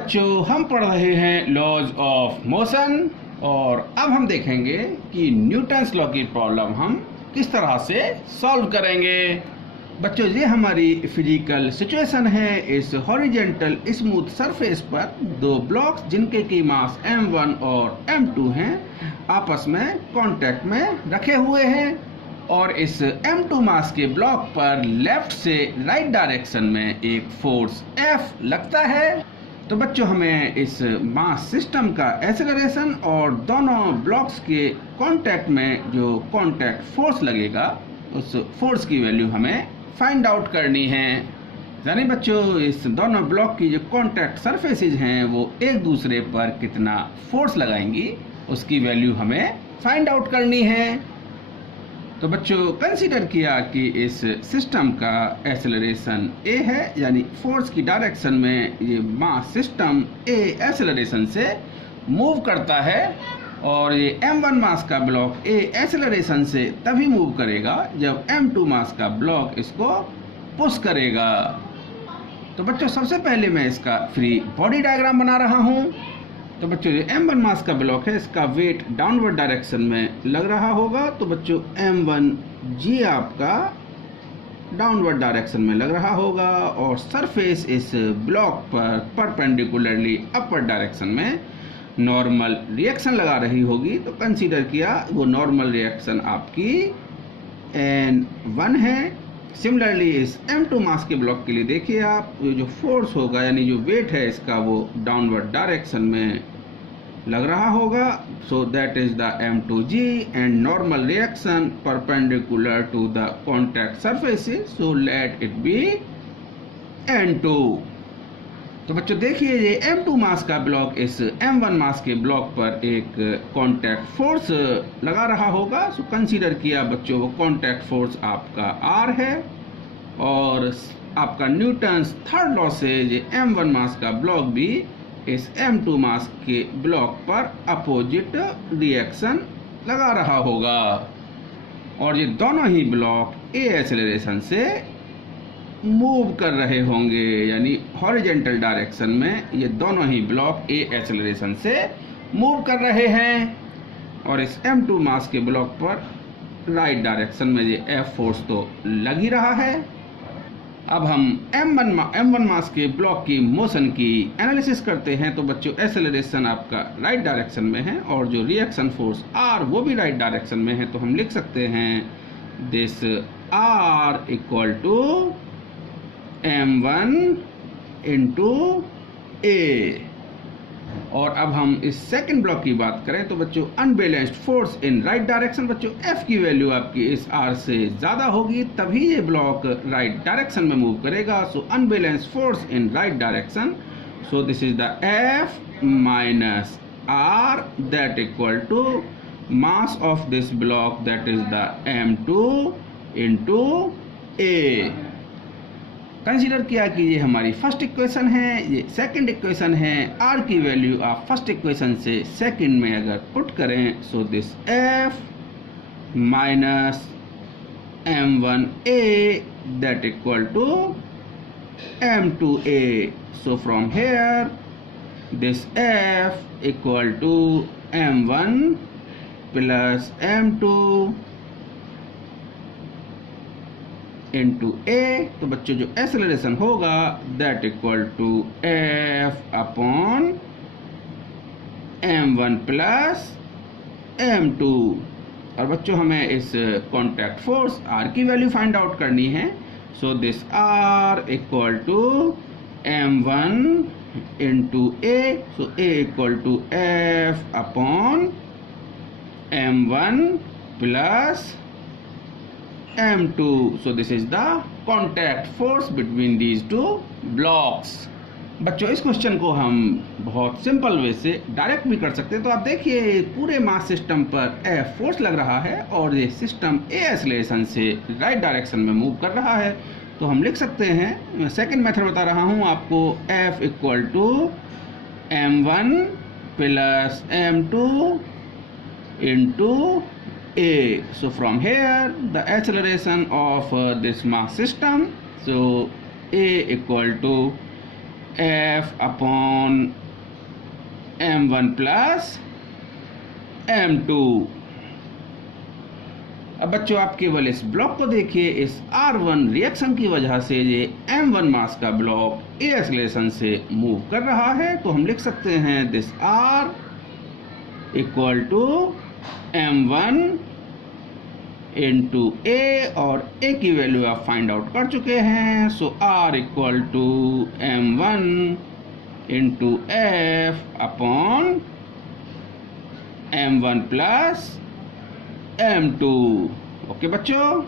बच्चों, हम पढ़ रहे हैं लॉज ऑफ मोशन और अब हम देखेंगे कि न्यूटन्स लॉ की प्रॉब्लम हम किस तरह से सॉल्व करेंगे। बच्चों, ये हमारी फिजिकल सिचुएशन है। इस हॉरिजेंटल स्मूथ सरफेस पर दो ब्लॉक्स जिनके की मास m1 और m2 हैं आपस में कांटेक्ट में रखे हुए हैं और इस m2 मास के ब्लॉक पर लेफ्ट से राइट डायरेक्शन में एक फोर्स F लगता है। तो बच्चों, हमें इस मास सिस्टम का एक्सेलरेशन और दोनों ब्लॉक्स के कांटेक्ट में जो कांटेक्ट फोर्स लगेगा उस फोर्स की वैल्यू हमें फाइंड आउट करनी है। यानी बच्चों, इस दोनों ब्लॉक की जो कांटेक्ट सरफेसेज हैं वो एक दूसरे पर कितना फोर्स लगाएंगी उसकी वैल्यू हमें फाइंड आउट करनी है। तो बच्चों, कंसीडर किया कि इस सिस्टम का एक्सेलरेशन a है, यानी फोर्स की डायरेक्शन में ये मास सिस्टम a एक्सेलरेशन से मूव करता है और ये m1 मास का ब्लॉक a एक्सेलरेशन से तभी मूव करेगा जब m2 मास का ब्लॉक इसको पुश करेगा। तो बच्चों, सबसे पहले मैं इसका फ्री बॉडी डायग्राम बना रहा हूँ। तो बच्चों, जो m1 मास का ब्लॉक है इसका वेट डाउनवर्ड डायरेक्शन में लग रहा होगा। तो बच्चों, m1g आपका डाउनवर्ड डायरेक्शन में लग रहा होगा और सरफेस इस ब्लॉक पर परपेंडिकुलरली अपवर्ड डायरेक्शन में नॉर्मल रिएक्शन लगा रही होगी। तो कंसीडर किया वो नॉर्मल रिएक्शन आपकी n1 है। सिमिलरली इस m2 मास के ब्लॉक के लिए देखिए आप, ये जो फोर्स होगा यानी जो वेट है इसका वो डाउनवर्ड डायरेक्शन में लग रहा होगा। So that is the m2g and normal reaction perpendicular to the contact surfaces, so let it be n2। तो बच्चों देखिए, ये m2 मास का ब्लॉक इस m1 मास के ब्लॉक पर एक कांटेक्ट फोर्स लगा रहा होगा। सो कंसीडर किया बच्चों वो कांटेक्ट फोर्स आपका R है और आपका न्यूटन्स थर्ड लॉ से ये m1 मास का ब्लॉक भी इस m2 मास के ब्लॉक पर अपोजिट रिएक्शन लगा रहा होगा और ये दोनों ही ब्लॉक a एक्सेलरेशन से मूव कर रहे होंगे, यानी हॉरिजेंटल डायरेक्शन में ये दोनों ही ब्लॉक a एक्सेलरेशन से मूव कर रहे हैं और इस m2 मास के ब्लॉक पर राइट डायरेक्शन में ये F फोर्स तो लग ही रहा है। अब हम m1 मास के ब्लॉक की मोशन की एनालिसिस करते हैं। तो बच्चों, एक्सेलरेशन आपका राइट डायरेक्शन में है और जो रिएक्शन फोर्स R वो भी राइट डायरेक्शन में है। तो हम लिख सकते हैं this R equal to m1 into a। और अब हम इस सेकंड ब्लॉक की बात करें तो बच्चों, unbalanced force in right direction. बच्चों, F की वैल्यू आपकी इस R से ज़्यादा होगी तभी ये ब्लॉक राइट डायरेक्शन में मूव करेगा। So unbalanced force in right direction, so this is the F minus R that equal to mass of this block that is the m2 into a। Consider किया कि ये हमारी first equation है, ये second equation है। R की value आप first equation से सेकंड में अगर पुट करें so this F minus m1a that equal to m2a। So from here this F equal to m1 plus m2 into a। तो बच्चों, जो एक्सेलरेशन होगा that equal to F upon m1 plus m2। और बच्चों, हमें इस contact force R की value find out करनी है। So this R equal to m1 into a। So a equal to F upon m1 plus m2। so this is the contact force between these two blocks। बच्चों, इस question को हम बहुत simple way से direct भी कर सकते हैं। तो आप देखिए, पूरे मास सिस्टम पर F फोर्स लग रहा है और ये सिस्टम A एक्सेलरेशन से राइट डायरेक्शन में मूव कर रहा है। तो हम लिख सकते हैं, मैं सेकेंड मेथड बता रहा हूँ आपको, F equal to m1 plus m2 into a। So from here the acceleration of this mass system, so a equal to F upon M1 plus M2। अब बच्चों आप केवल इस ब्लॉक को देखिए, इस R1 रिएक्शन की वजह से ये M1 मास का ब्लॉक A एक्सेलरेशन से मूव कर रहा है। तो हम लिख सकते हैं this R equal to M1 into A, और A की वैल्यू आप फाइंड आउट कर चुके हैं। So R equal to M1 into F upon M1 plus M2। Okay बच्चों,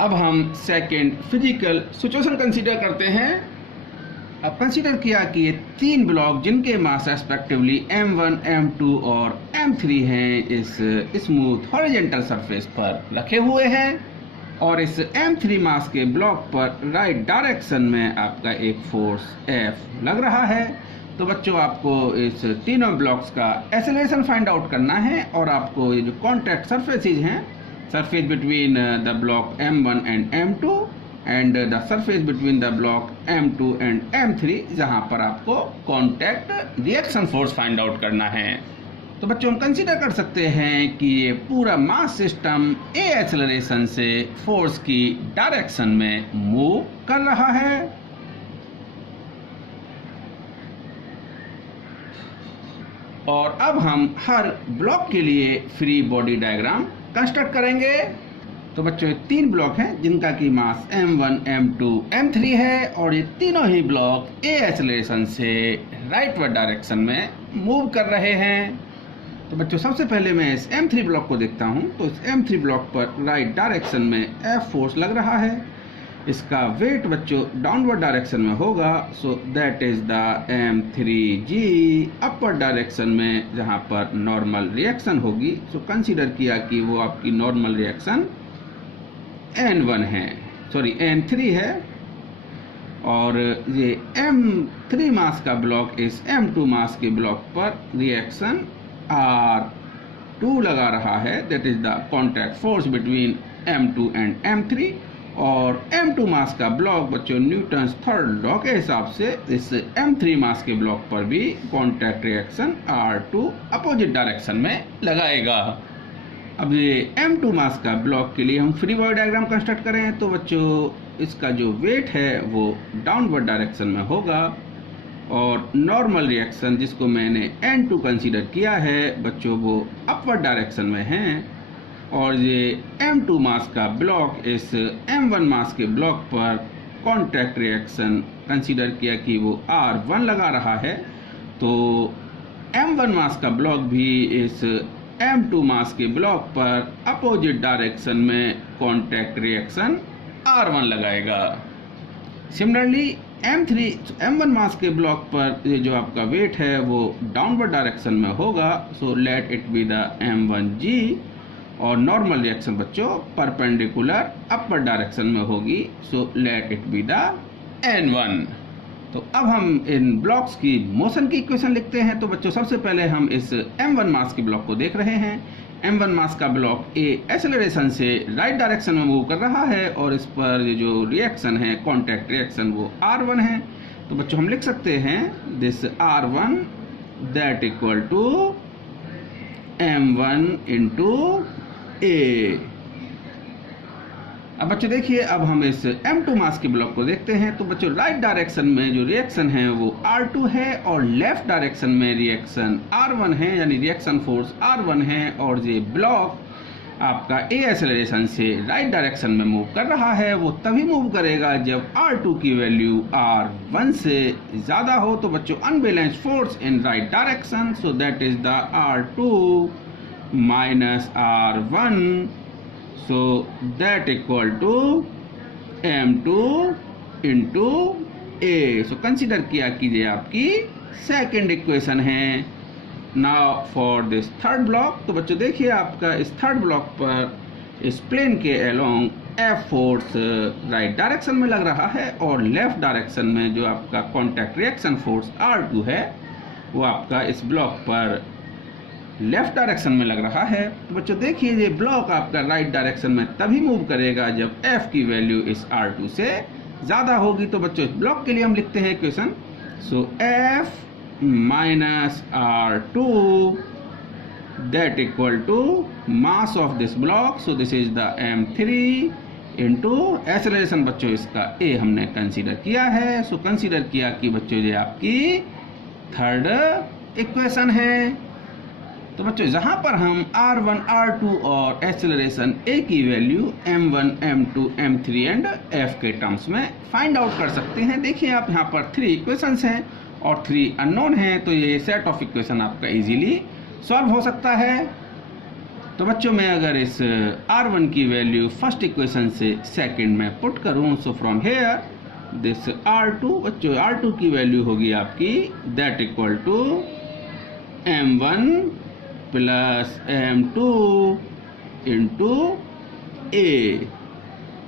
अब हम सेकेंड फिजिकल सिचुएशन कंसीडर करते हैं। अब कंसीडर किया कि ये तीन ब्लॉक जिनके मास रेस्पेक्टिवली M1, M2 और M3 हैं, इस स्मूथ हॉरिजॉन्टल सरफेस पर रखे हुए हैं, और इस M3 मास के ब्लॉक पर राइट डायरेक्शन में आपका एक फोर्स F लग रहा है। तो बच्चों आपको इस तीनों ब्लॉक्स का एक्सेलरेशन फाइंड आउट करना है, और आपको ये जो कॉन्टैक्ट सरफेसेज हैं, surface between the block M1 and M2 and the surface between the block M2 and M3, जहां पर आपको contact reaction force find out करना है। तो बच्चों हम कंसीडर कर सकते हैं कि ये पूरा मास सिस्टम A एक्सेलरेशन से फोर्स की डायरेक्शन में मूव कर रहा है। और अब हम हर ब्लॉक के लिए फ्री बॉडी डायग्राम कंस्ट्रक्ट करेंगे। तो बच्चों ये तीन ब्लॉक हैं जिनका की मास M1, M2, M3 है, और ये तीनों ही ब्लॉक A एक्सेलरेशन से राइटवर्ड डायरेक्शन में मूव कर रहे हैं। तो बच्चों सबसे पहले मैं इस M3 ब्लॉक को देखता हूं। तो इस M3 ब्लॉक पर राइट डायरेक्शन में F फोर्स लग रहा है। इसका वेट बच्चों डाउनवर्ड डायरेक्शन में होगा, so that is the M3G। Upper direction में जहां पर नॉर्मल रिएक्शन होगी, सो कंसीडर किया कि वो आपकी नॉर्मल रिएक्शन N1 है, सॉरी N3 है, और ये M3 मास का ब्लॉक इस M2 मास के ब्लॉक पर रिएक्शन R2 लगा रहा है, that is the contact force between M2 and M3। और M2 मास का ब्लॉक बच्चों न्यूटन्स थर्ड लॉ के हिसाब से इस M3 मास के ब्लॉक पर भी contact reaction R2 opposite direction में लगाएगा। अब ये M2 मास का ब्लॉक के लिए हम फ्री बॉडी डायग्राम कंस्ट्रक्ट करें। तो बच्चों इसका जो वेट है वो डाउनवर्ड डायरेक्शन में होगा, और नॉर्मल रिएक्शन जिसको मैंने N2 कंसीडर किया है बच्चों वो अपवर्ड डायरेक्शन में है। और ये M2 मास का ब्लॉक इस M1 मास के ब्लॉक पर कॉन्टैक्ट रिएक्शन कंसीडर किया कि वो R1 लगा रहा है। तो M1 मास का ब्लॉक भी इस M2 मास के ब्लॉक पर अपोजिट डायरेक्शन में कॉन्टैक्ट रिएक्शन R1 लगाएगा। सिमिलरली M1 मास के ब्लॉक पर ये जो आपका वेट है वो डाउनवर्ड डायरेक्शन में होगा, सो let it be the M1G। और नॉर्मल रिएक्शन बच्चों परपेंडिकुलर अपर डायरेक्शन में होगी, सो let it be the N1। तो अब हम इन ब्लॉक्स की मोशन की इक्वेशन लिखते हैं। तो बच्चों सबसे पहले हम इस M1 मास के ब्लॉक को देख रहे हैं। M1 मास का ब्लॉक A एक्सेलरेशन से राइट डायरेक्शन में मूव कर रहा है, और इस पर ये जो रिएक्शन है कॉन्टैक्ट रिएक्शन वो R1 है। तो बच्चों हम लिख सकते हैं this R1 that equal to M1 into A। अब बच्चों देखिए, अब हम इस M2 मास के ब्लॉक को देखते हैं। तो बच्चों राइट डायरेक्शन में जो रिएक्शन है वो R2 है, और लेफ्ट डायरेक्शन में रिएक्शन R1 है, यानी रिएक्शन फोर्स R1 है। और ये ब्लॉक आपका A एक्सेलरेशन से राइट डायरेक्शन में मूव कर रहा है। वो तभी मूव करेगा जब R2 की वैल्यू R1 से ज़्यादा हो। तो बच्चों unbalanced force in right direction, so that is the R2 minus R1, so that equal to M2 into A। So consider किया कि ये आपकी सेकेंड इक्वेशन है। Now for this third block. तो बच्चों देखिए आपका इस थर्ड ब्लॉक पर इस प्लेन के along F force right direction में लग रहा है, और लेफ्ट डायरेक्शन में जो आपका कॉन्टैक्ट रिएक्शन फोर्स R2 है वो आपका इस ब्लॉक पर लेफ्ट डायरेक्शन में लग रहा है। तो बच्चों देखिए ये ब्लॉक आपका राइट डायरेक्शन में तभी मूव करेगा जब F की वैल्यू इस R2 से ज़्यादा होगी तो बच्चों इस ब्लॉक के लिए हम लिखते हैं equation, so F minus R2 that equal to mass of this block, so this is the M3 into acceleration. बच्चों इसका A हमने कंसीडर किया है, सो कंसीडर किया कि बच्चों ये आपकी थर्ड इक्वेशन है। तो बच्चों जहां पर हम R1, R2 और एक्सेलरेशन A की value M1, M2, M3 and F के टर्म्स में फाइंड आउट कर सकते हैं। देखिए आप यहाँ पर 3 इक्वेशंस हैं और 3 अननोन हैं, तो ये सेट ऑफ इक्वेशन आपका इजीली सॉल्व हो सकता है। तो बच्चों मैं अगर इस R1 की वैल्यू फर्स्ट इक्वेशन से सेकंड में पुट करूं, सो फ्रॉम हेयर दिस R2, बच्चों R2 की वैल्यू होगी आपकी that equal to M1 plus M2 into A।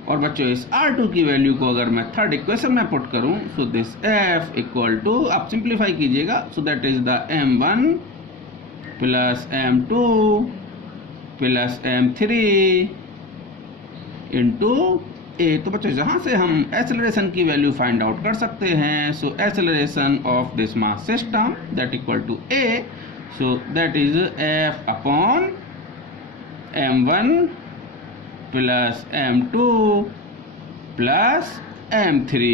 और बच्चों इस R2 की वैल्यू को अगर मैं थर्ड इक्वेशन में पुट करूं, so this F equal to, आप सिंप्लीफाई कीजिएगा, so that is the M1 plus M2 plus M3 into A। तो बच्चों जहां से हम एक्सेलरेशन की वैल्यू फाइंड आउट कर सकते हैं, so acceleration of this mass system that equal to A, so that is F upon M1 plus M2 plus M3।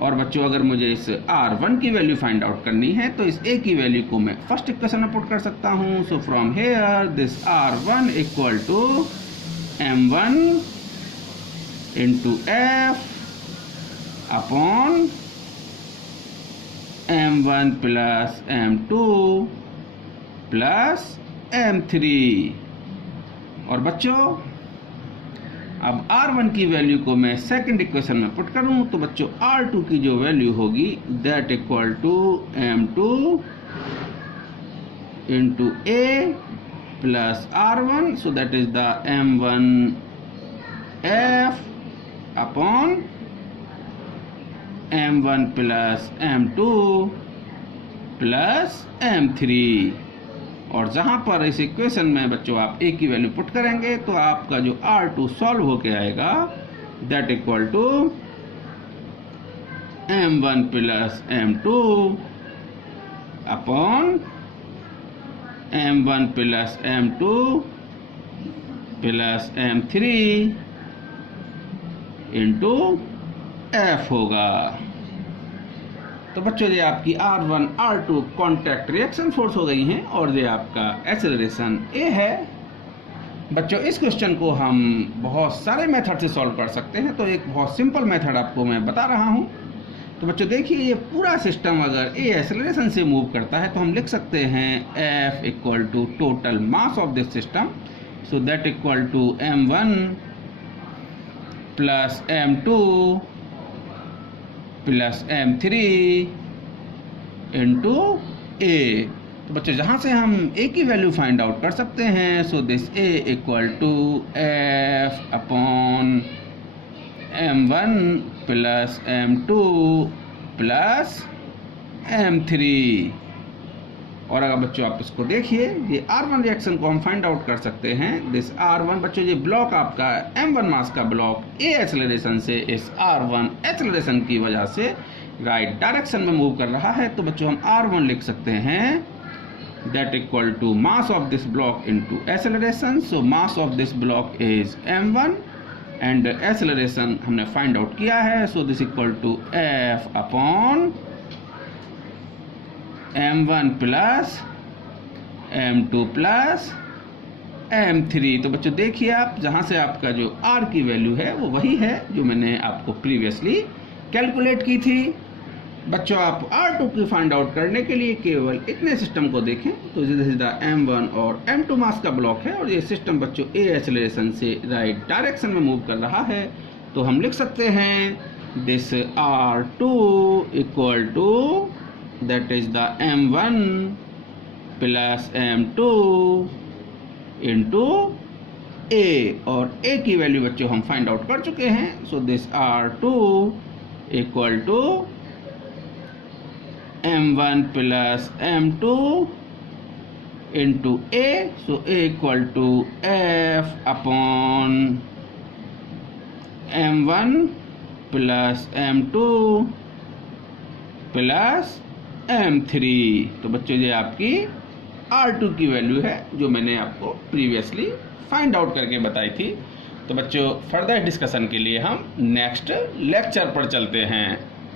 और बच्चों अगर मुझे इस R1 की वैल्यू फाइंड आउट करनी है तो इस A की वैल्यू को मैं फर्स्ट इक्वेशन में पुट कर सकता हूँ, so from here this R1 equal to M1 into F upon M1 plus M2 plus M3। और बच्चों अब R1 की वैल्यू को मैं सेकंड इक्वेशन में पुट करूं तो बच्चों R2 की जो वैल्यू होगी that equal to M2 into A plus R1, so that is the M1 F upon M1 plus M2 plus M3। और जहां पर इस इक्वेशन में बच्चों आप A की वैल्यू पुट करेंगे तो आपका जो R2 सॉल्व होके आएगा that equal to M1 plus M2 upon M1 plus M2 plus M3 into F होगा। तो बच्चों ये आपकी R1, R2 contact reaction force हो गई हैं और ये आपका एक्सेलरेशन A है। बच्चों इस क्वेश्चन को हम बहुत सारे मेथड से सॉल्व कर सकते हैं, तो एक बहुत सिंपल मेथड आपको मैं बता रहा हूँ। तो बच्चों देखिए ये पूरा सिस्टम अगर A एक्सेलरेशन से मूव करता है तो हम लिख सकते हैं F equal to total mass of this system, so that equal to M1 plus M2 plus M3 into A। तो बच्चों जहाँ से हम A की वैल्यू फाइंड आउट कर सकते हैं, so this A equal to F upon M1 plus M2 plus M3। और अगर बच्चों आप इसको देखिए ये R1 रिएक्शन को हम फाइंड आउट कर सकते हैं, दिस R1 बच्चों ये ब्लॉक आपका M1 मास का ब्लॉक A एक्सेलरेशन से इस R1 एक्सेलरेशन की वजह से राइट डायरेक्शन में मूव कर रहा है। तो बच्चों हम R1 लिख सकते हैं that equal to mass of this block into acceleration, so mass of this block is M1 and acceleration हमने फाइंड आउट किया है, so this equal to F upon M1 plus M2 plus M3। तो बच्चों देखिए आप जहां से आपका जो R की वैल्यू है वो वही है जो मैंने आपको प्रीवियसली कैलकुलेट की थी। बच्चों आप R2 की फाइंड आउट करने के लिए केवल इतने सिस्टम को देखें, तो दिस इज द M1 और M2 मास का ब्लॉक है और ये सिस्टम बच्चों A एक्सेलरेशन से राइट डायरेक्शन में मूव कर रहा है। तो हम लिख सकते हैं this R2 equal to that is the M1 plus M2 into A। और A की वैल्यू बच्चों हम फाइंड आउट कर चुके हैं, so this R2 equal to M1 plus M2 into A, so A equal to F upon M1 plus M2 plus M3। तो बच्चों ये आपकी R2 की वैल्यू है जो मैंने आपको प्रीवियसली फाइंड आउट करके बताई थी। तो बच्चों फर्दर डिस्कशन के लिए हम नेक्स्ट लेक्चर पर चलते हैं।